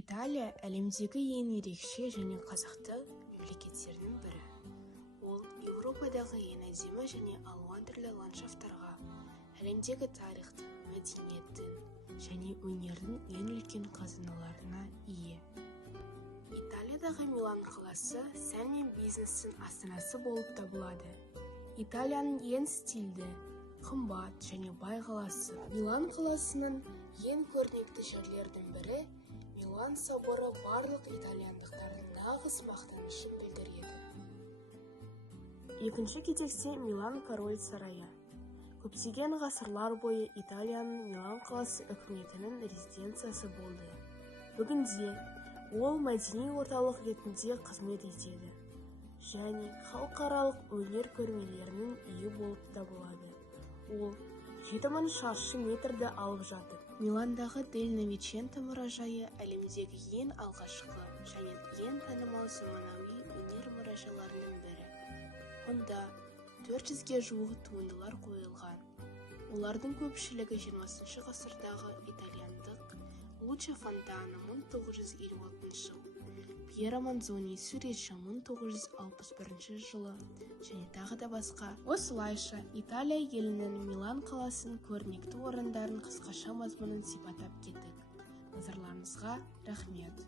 Италия әлемдегі ең ерекше және қызықты мемлекеттердің бірі. Ол Еуропадағы ең әдемі және алуан түрлі ландшафтарға, әлемдегі тарихтың, мәдениеттің және өнердің ең үлкен қазыналарына ие. Италиядағы Милан қаласы сән мен бизнестің астанасы болып табылады. Италияның ең стильді, қымбат және бай қаласы. Милан қаласының ең көрнекті жерлердің бірі Милан соборы барлық итальяндықтардың нағыз мақтанышын білдіреді. Екінші кезекте Милан король сарайы. Көптеген ғасырлар бойы Италияның Милан қаласы үкіметінің резиденциясы болды. Бүгінде ол мәдени орталық ретінде қызмет етеді және халықаралық өнер көрмелерінің үйі болып табылады. Ол 7000 шаршы метрді алып жатыр. Миландағы Дель Новеченто мұражайы әлемдегі ең алғашқы және ең танымал заманауи өнер мұражайларының бірі. Онда 400-ге жуық туындылар қойылған. Олардың көпшілігі 20 ғасырдағы итальяндық Луччо Фонтана 1956 жыл, Пьеро Манзони суретші 1961 жылы және тағы да басқа. Осылайша Италия елінің Милан қаласының көрнекті орындарын қысқаша мазмұнын сипаттап кеттік. Назарларыңызға рахмет.